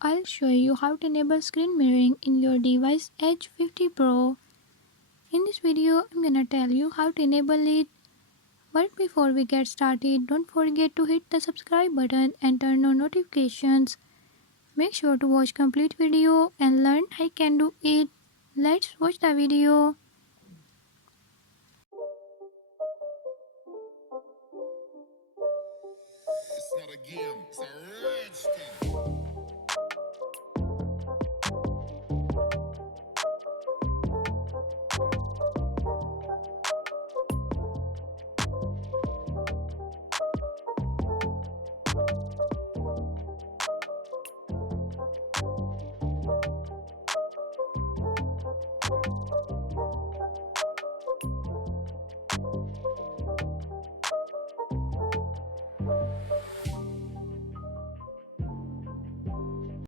I'll show you how to enable screen mirroring in your device Edge 50 Pro. In this video, I'm gonna tell you how to enable it. But before we get started, don't forget to hit the subscribe button and turn on notifications. Make sure to watch complete video and learn I can do it. Let's watch the video. It's not a game, it's a rich thing.